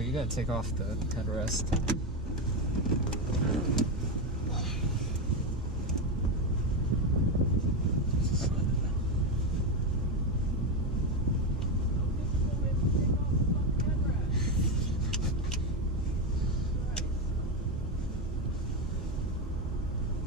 well, you gotta take off the headrest.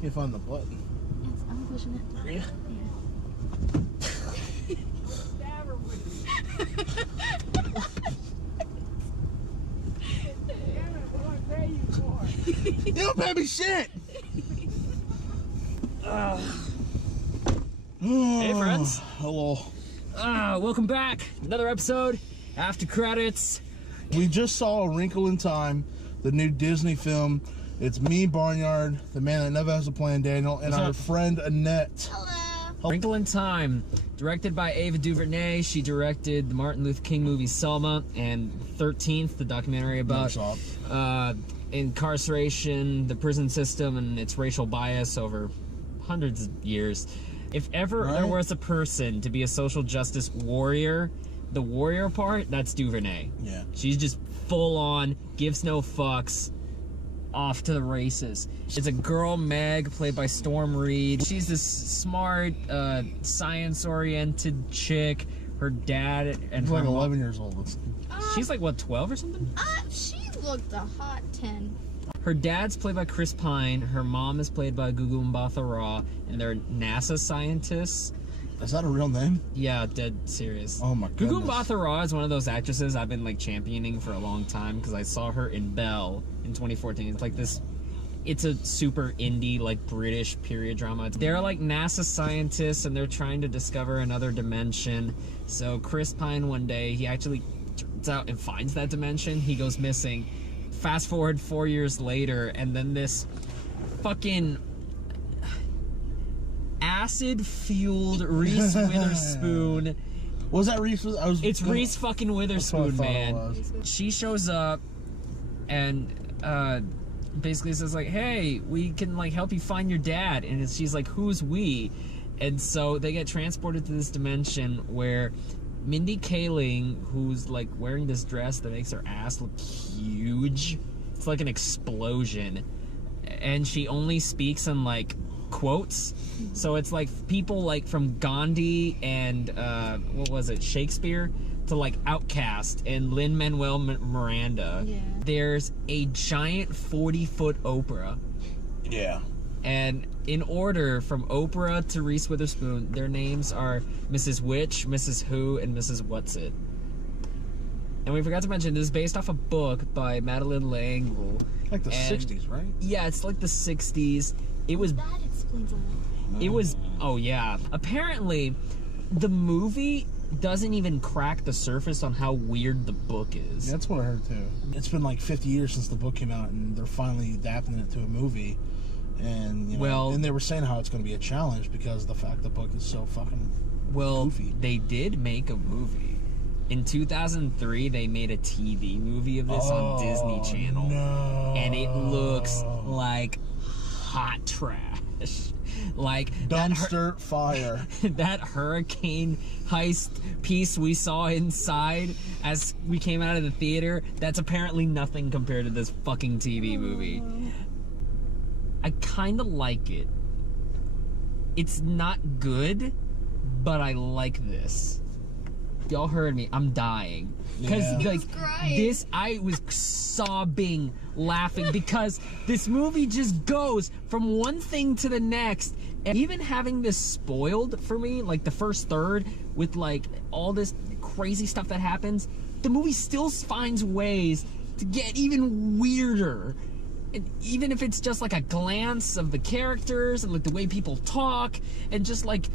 Can't find the button. Yes, I'm pushing it. Are you? Stab her with it. Damn it, what do I pay you for? You don't pay me shit! Hey, friends. Hello. Welcome back. Another episode. After credits. We just saw A Wrinkle in Time, the new Disney film. It's me, Barnyard, the man that never has a plan, Daniel, and our friend Annette. Hello. Wrinkle in Time, directed by Ava DuVernay. She directed the Martin Luther King movie Selma and 13th, the documentary about incarceration, the prison system, and its racial bias over hundreds of years. If ever there was a person to be a social justice warrior, the warrior part, that's DuVernay. Yeah. She's just full on, gives no fucks, off to the races. It's a girl, Meg, played by Storm Reed. She's this smart, science-oriented chick. Her dad and She's her like mom, 11 years old. she's like, what, 12 or something? She looked a hot 10. Her dad's played by Chris Pine. Her mom is played by Gugu Mbatha Raw, and they're NASA scientists. Is that a real name? Yeah, dead serious. Oh my goodness. Gugu Mbatha Raw is one of those actresses I've been like championing for a long time because I saw her in Belle in 2014. It's like this, it's a super indie like British period drama. They're like NASA scientists and they're trying to discover another dimension. So Chris Pine one day, he actually turns out and finds that dimension. He goes missing. Fast forward 4 years later, and then this fucking acid-fueled Reese Witherspoon. Was that Reese? It's Reese fucking Witherspoon, man. She shows up and basically says like, "Hey, we can like help you find your dad." And she's like, "Who's we?" And so they get transported to this dimension where Mindy Kaling, who's like wearing this dress that makes her ass look huge. It's like an explosion. And she only speaks in like quotes. So it's like people like from Gandhi and what was it, Shakespeare, to like Outkast and Lin-Manuel Miranda. Yeah. There's a giant 40-foot Oprah. Yeah. And in order from Oprah to Reese Witherspoon, their names are Mrs. Which, Mrs. Who, and Mrs. What's-It. And we forgot to mention, this is based off a book by Madeleine L'Engle. Like the 60s, right? Yeah, it's like the 60s. It was... That explains a lot. It was... Oh, yeah. Apparently, the movie doesn't even crack the surface on how weird the book is. Yeah, that's what I heard, too. It's been like 50 years since the book came out, and they're finally adapting it to a movie. And, you know, and they were saying how it's going to be a challenge because of the fact the book is so fucking goofy. They did make a movie. In 2003, they made a TV movie of this on Disney Channel. No. And it looks like hot trash. Like dumpster fire. That hurricane heist piece we saw inside as we came out of the theater, that's apparently nothing compared to this fucking TV movie. I kind of like it. It's not good, but I like this. Y'all heard me. I'm dying. Because like this, I was sobbing, laughing because this movie just goes from one thing to the next. And even having this spoiled for me, like the first third, with like all this crazy stuff that happens, the movie still finds ways to get even weirder. And even if it's just like a glance of the characters and like the way people talk and just like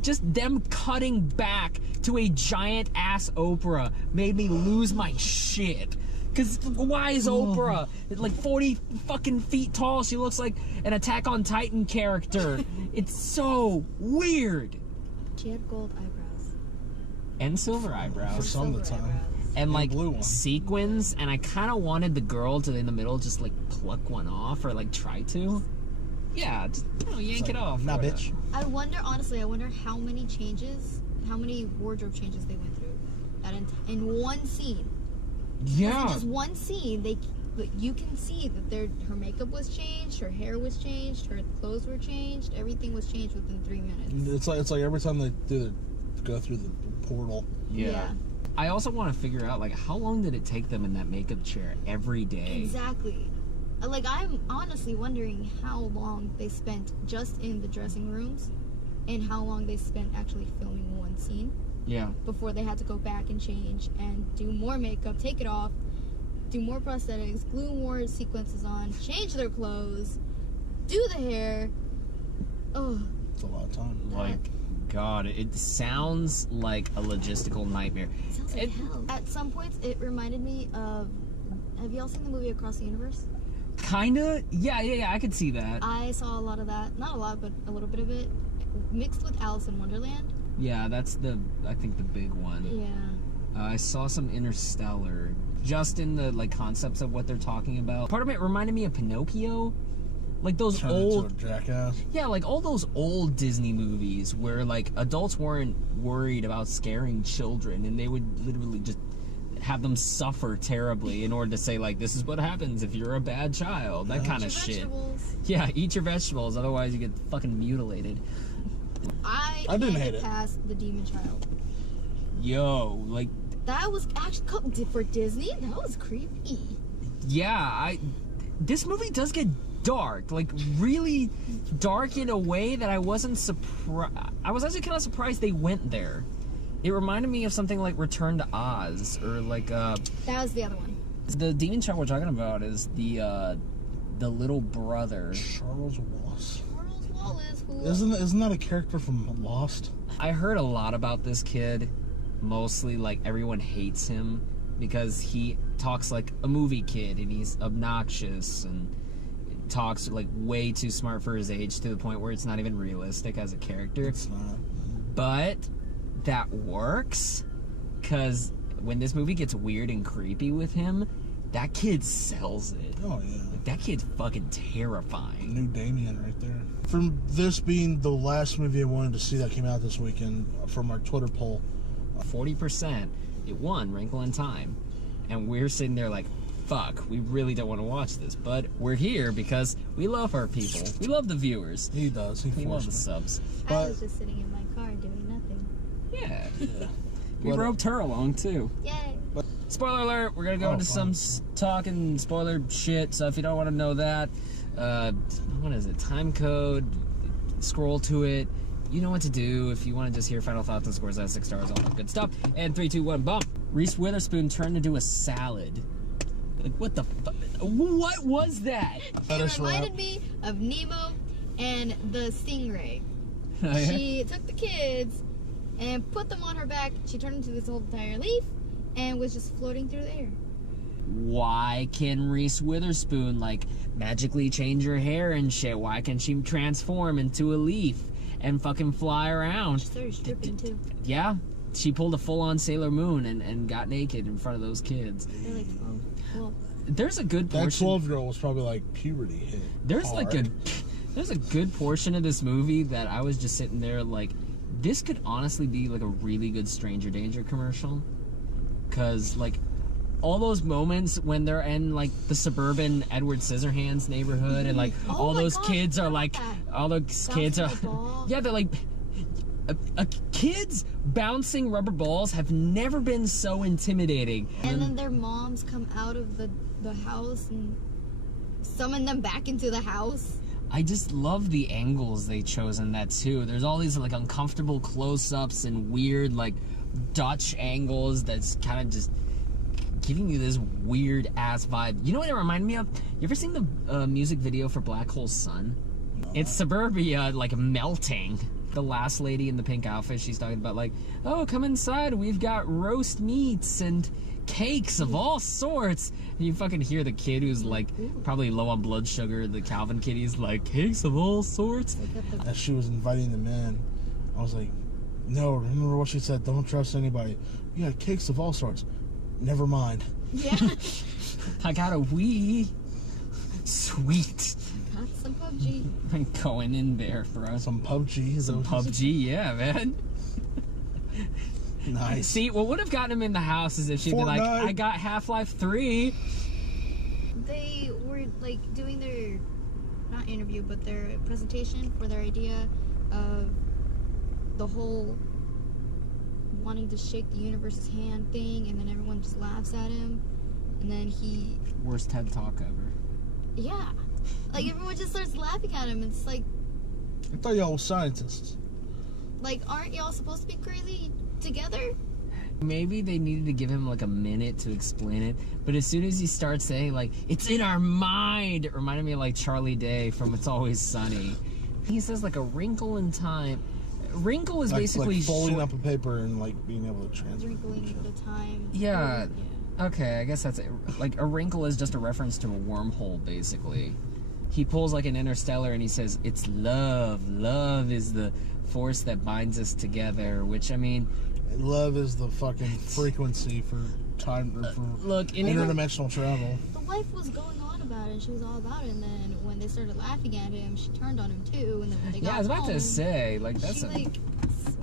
just them cutting back to a giant ass Oprah made me lose my shit. Cause why is Oprah like 40 fucking feet tall? She looks like an Attack on Titan character. It's so weird. She had gold eyebrows. And silver eyebrows. For some of the time. And like sequins, and I kind of wanted the girl to in the middle just like pluck one off or like try to. Yeah, just yank it off. Nah, bitch. I wonder, honestly, how many changes, how many wardrobe changes they went through in one scene. Yeah. In just one scene, you can see that her makeup was changed, her hair was changed, her clothes were changed, everything was changed within 3 minutes. It's like every time they go through the portal. Yeah. I also want to figure out, like, how long did it take them in that makeup chair every day? Exactly. Like, I'm honestly wondering how long they spent just in the dressing rooms and how long they spent actually filming one scene. Yeah. Before they had to go back and change and do more makeup, take it off, do more prosthetics, glue more sequences on, change their clothes, do the hair. Oh. It's a lot of time. Like, God, it sounds like a logistical nightmare. It sounds like hell. At some points, it reminded me of... Have y'all seen the movie Across the Universe? Kinda? Yeah, I could see that. I saw a lot of that. Not a lot, but a little bit of it. Mixed with Alice in Wonderland. Yeah, that's I think the big one. Yeah. I saw some Interstellar, just in the, like, concepts of what they're talking about. Part of it reminded me of Pinocchio. Like those old jackass. Yeah, like all those old Disney movies where, like, adults weren't worried about scaring children, and they would literally just have them suffer terribly in order to say, like, this is what happens if you're a bad child. That kind of shit. Vegetables. Yeah, eat your vegetables, otherwise you get fucking mutilated. I didn't can't hate get it. past the Demon Child. Yo, like, That was actually, for Disney, that was creepy. yeah, this movie does get dark, like really dark in a way that I wasn't surprised. I was actually kind of surprised they went there. It reminded me of something like Return to Oz, or like That was the other one. the demon child we're talking about is the little brother. Charles Wallace. Charles Wallace, who... Isn't that a character from Lost? I heard a lot about this kid. Mostly, like, everyone hates him because he talks like a movie kid, and he's obnoxious and talks like way too smart for his age, to the point where it's not even realistic as a character. It's not. But that works, because when this movie gets weird and creepy with him, that kid sells it. Oh, yeah. Like, that kid's fucking terrifying. New Damien right there. From this being the last movie I wanted to see that came out this weekend, from our Twitter poll, 40%, it won Wrinkle in Time. And we're sitting there like, fuck, we really don't want to watch this. But we're here because we love our people. We love the viewers. He does. We love the subs. I was just sitting in my car doing nothing. Yeah. We roped her along too. Yay. Spoiler alert, we're gonna go into some talk and spoiler shit, so if you don't want to know that, what is it, time code, scroll to it, you know what to do. If you want to just hear final thoughts and scores out of 6 stars, all that good stuff. And 3, 2, 1, bump. Reese Witherspoon turned into a salad. Like, what the fuck? What was that? It reminded me of Nemo and the stingray. Oh, yeah? She took the kids and put them on her back. She turned into this whole entire leaf and was just floating through the air. Why can Reese Witherspoon, like, magically change her hair and shit? Why can she transform into a leaf and fucking fly around? She started stripping too. Yeah, she pulled a full-on Sailor Moon and got naked in front of those kids. They're like 12. Well, There's a good portion. That 12-year-old was probably like puberty hit. There's hard. there's a good portion of this movie that I was just sitting there like, this could honestly be like a really good Stranger Danger commercial. Cause like all those moments when they're in like the suburban Edward Scissorhands neighborhood and like all those kids are like, all those kids are, yeah, they're like, kids bouncing rubber balls have never been so intimidating. And then their moms come out of the house and summon them back into the house. I just love the angles they chose in that too. There's all these like uncomfortable close-ups and weird like Dutch angles that's kind of just giving you this weird ass vibe. You know what it reminded me of? You ever seen the music video for Black Hole Sun? It's suburbia like melting. The last lady in the pink outfit, she's talking about like, oh, come inside, we've got roast meats and cakes of all sorts. And you fucking hear the kid who's like probably low on blood sugar, the Calvin kid, he's like, cakes of all sorts. As she was inviting them in, I was like, no, remember what she said, don't trust anybody. You got cakes of all sorts. Never mind. Yeah. I got a Wii. Sweet. Got some PUBG. I'm going in there, bro. Some PUBG. Some PUBG, yeah, man. Nice. See, what would have gotten him in the house is if she'd be like, I got Half-Life 3. They were like doing their, not interview, but their presentation for their idea of the whole wanting to shake the universe's hand thing, and then everyone just laughs at him, and then he... Worst TED Talk ever. Yeah. Like, everyone just starts laughing at him. It's like... I thought y'all were scientists. Like, aren't y'all supposed to be crazy together? Maybe they needed to give him like a minute to explain it, but as soon as he starts saying like, it's in our mind, it reminded me of like Charlie Day from It's Always Sunny. He says like a wrinkle in time. Wrinkle is like, basically like folding up a paper and like being able to transfer. Wrinkling the time. Yeah. Okay, I guess that's it. Like a wrinkle is just a reference to a wormhole, basically. He pulls like an Interstellar and he says, it's love. Love is the force that binds us together, which, I mean... Love is the fucking frequency for time, or for interdimensional travel. The wife was going on about it, and she was all about it, and then when they started laughing at him, she turned on him too, and then when they got I was about home, to say, like, that's she,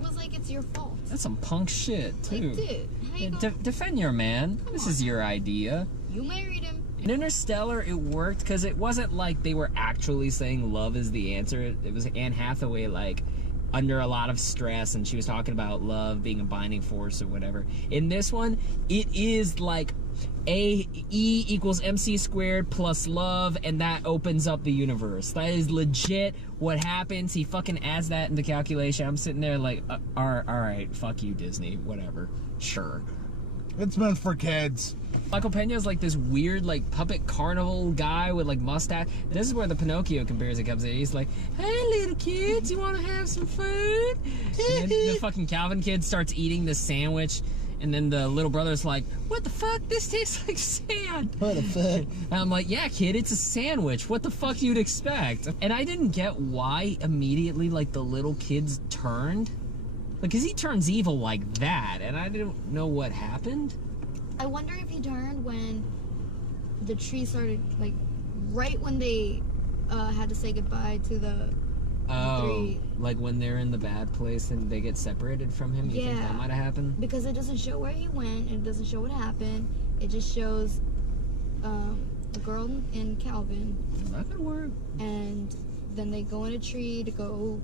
was like, it's your fault. That's some punk shit, too. Like, dude, how you defend your man. Come this on. is your idea. You married him. In Interstellar, it worked because it wasn't like they were actually saying love is the answer. It was Anne Hathaway, like, under a lot of stress, and she was talking about love being a binding force or whatever. In this one, it is like E equals MC squared plus love, and that opens up the universe. That is legit what happens. He fucking adds that into calculation. I'm sitting there like, all right, fuck you, Disney, whatever. Sure. It's meant for kids. Michael Pena is like this weird, like, puppet carnival guy with, like, mustache. This is where the Pinocchio comparison comes in. He's like, hey, little kids, you want to have some food? And then the fucking Calvin kid starts eating the sandwich, and then the little brother's like, what the fuck? This tastes like sand. What the fuck? And I'm like, yeah, kid, it's a sandwich. What the fuck you'd expect? And I didn't get why immediately, like, the little kids turned. Because he turns evil like that, and I didn't know what happened. I wonder if he turned when the tree started, like, right when they had to say goodbye to the three. Like when they're in the bad place and they get separated from him? You think that might have happened? Because it doesn't show where he went, and it doesn't show what happened. It just shows a girl and Calvin. That could work. And then they go in a tree to go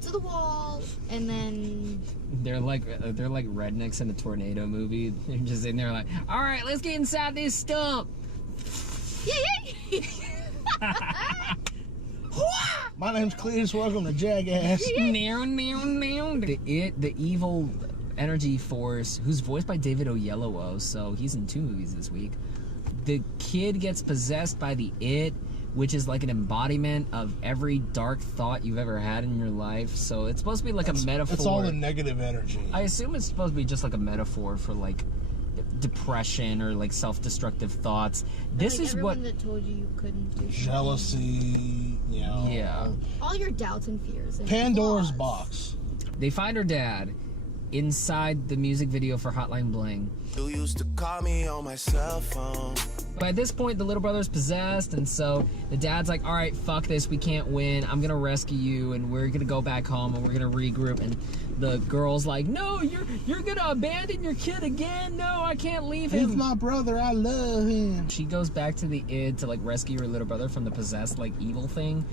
to the wall, and then they're like rednecks in a tornado movie. They're just in there like, all right, let's get inside this stump. My name's Cletus. Welcome to Jackass. The evil energy force, who's voiced by David Oyelowo, so he's in 2 movies this week. The kid gets possessed by the It, which is like an embodiment of every dark thought you've ever had in your life. So it's supposed to be like a metaphor. It's all the negative energy. I assume it's supposed to be just like a metaphor for like depression or like self-destructive thoughts. This is what that told you couldn't do jealousy, you know. Yeah. All your doubts and fears. And Pandora's box. They find her dad inside the music video for Hotline Bling. You used to call me on my cell phone. By this point, the little brother's possessed, and so the dad's like, all right, fuck this, we can't win. I'm gonna rescue you, and we're gonna go back home, and we're gonna regroup. And the girl's like, no, you're gonna abandon your kid again? No, I can't leave him. He's my brother, I love him. She goes back to the id to like rescue her little brother from the possessed like evil thing,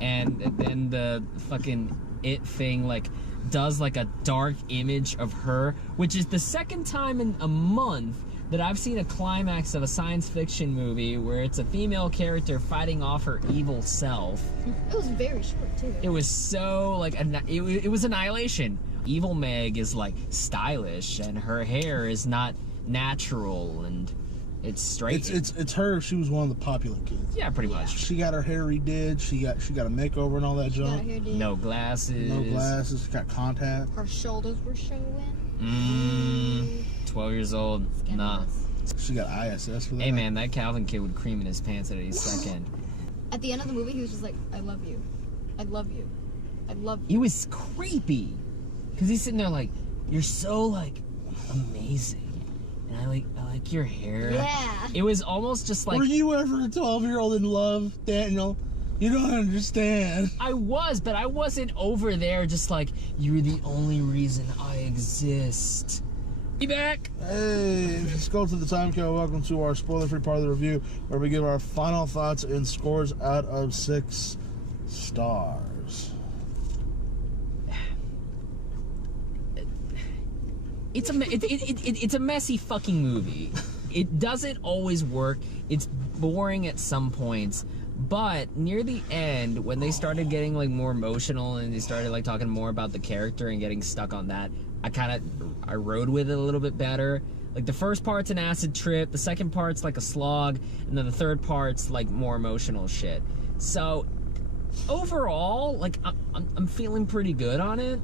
and then the fucking It thing like does like a dark image of her, which is the second time in a month that I've seen a climax of a science fiction movie where it's a female character fighting off her evil self. It was very short too. It was so like it was Annihilation. Evil Meg is like stylish, and her hair is not natural, and it's straight. It's her. She was one of the popular kids. Yeah, pretty much. She got her hair redid. She got a makeover and all that junk. No glasses. No glasses. She got contact. Her shoulders were showing. 12 years old. Nah. She got ISS for that. Hey man, that Calvin kid would cream in his pants at any second. At the end of the movie, he was just like, I love you. I love you. I love you. He was creepy. Because he's sitting there like, you're so like amazing. And I like your hair. Yeah. It was almost just like... Were you ever a 12-year-old in love, Daniel? You don't understand. I was, but I wasn't over there just like, you're the only reason I exist. Be back. Hey, let's go to the time code. Welcome to our spoiler-free part of the review, where we give our final thoughts and scores out of 6 stars. It's a messy fucking movie. It doesn't always work. It's boring at some points. But near the end, when they started getting like more emotional and they started like talking more about the character and getting stuck on that, I rode with it a little bit better. Like the first part's an acid trip, the second part's like a slog, and then the third part's like more emotional shit. So overall, like I'm feeling pretty good on it.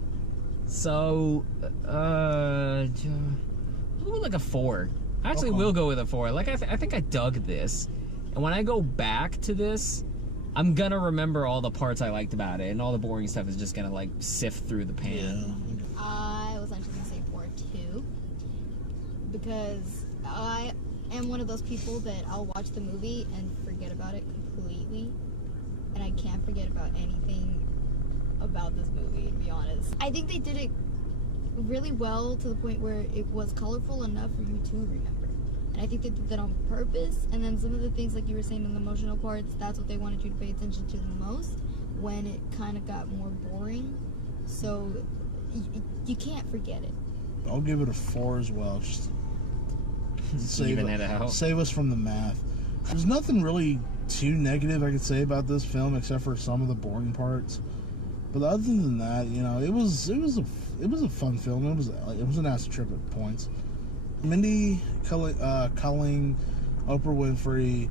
So I'll go with like a 4. I actually will go with a 4. Like I think I dug this. And when I go back to this, I'm gonna remember all the parts I liked about it, and all the boring stuff is just gonna like sift through the pan. Yeah. I was actually gonna say 4 too, because I am one of those people that I'll watch the movie and forget about it completely, and I can't forget about anything about this movie, to be honest. I think they did it really well to the point where it was colorful enough for you to remember. And I think they did that on purpose. And then some of the things, like you were saying in the emotional parts, that's what they wanted you to pay attention to the most, when it kind of got more boring. So you can't forget it. I'll give it a 4 as well. Just save us from the math. There's nothing really too negative I could say about this film, except for some of the boring parts. But other than that, you know, it was a fun film. It was an acid trip at points. Mindy Kaling, Oprah Winfrey,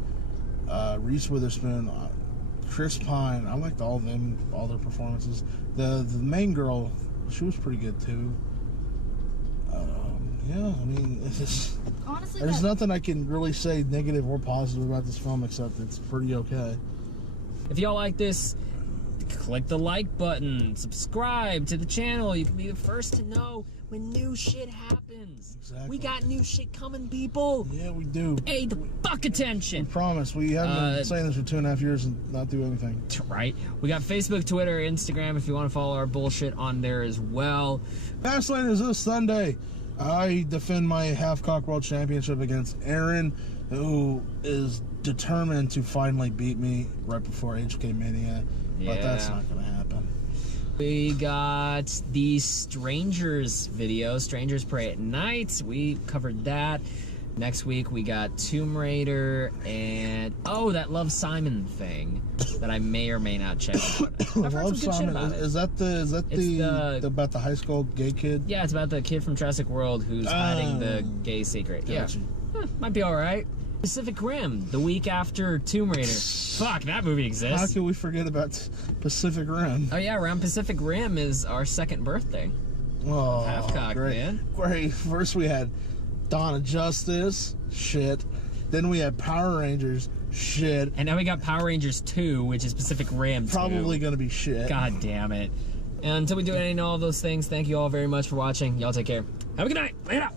Reese Witherspoon, Chris Pine. I liked all their performances. The main girl, she was pretty good too. Yeah, I mean, honestly, there's nothing I can really say negative or positive about this film, except it's pretty okay. If y'all like this, click the like button, subscribe to the channel. You can be the first to know when new shit happens. Exactly. We got new shit coming, people. Yeah, we do. Pay the fuck attention. We promise. We haven't been saying this for 2.5 years and not do anything. Right. We got Facebook, Twitter, Instagram if you want to follow our bullshit on there as well. Fastlane is this Sunday. I defend my half-cock world championship against Aaron, who is determined to finally beat me right before HK Mania. Yeah. But that's not going to happen. We got the Strangers video, Strangers Pray at Night. We covered that. Next week we got Tomb Raider and that Love Simon thing that I may or may not check out. I've heard some good shit about it. Is that the about the high school gay kid? Yeah, it's about the kid from Jurassic World who's hiding the gay secret. Gotcha. Yeah, might be all right. Pacific Rim, the week after Tomb Raider. Fuck, that movie exists. How can we forget about Pacific Rim? Oh yeah, around Pacific Rim is our 2nd birthday. Oh, HalfKocked, great. Man. Great. First we had Dawn of Justice, shit. Then we had Power Rangers, shit. And now we got Power Rangers 2, which is Pacific Rim 2. Probably gonna be shit. God damn it. And until we do any and all of those things, thank you all very much for watching. Y'all take care. Have a good night. Later.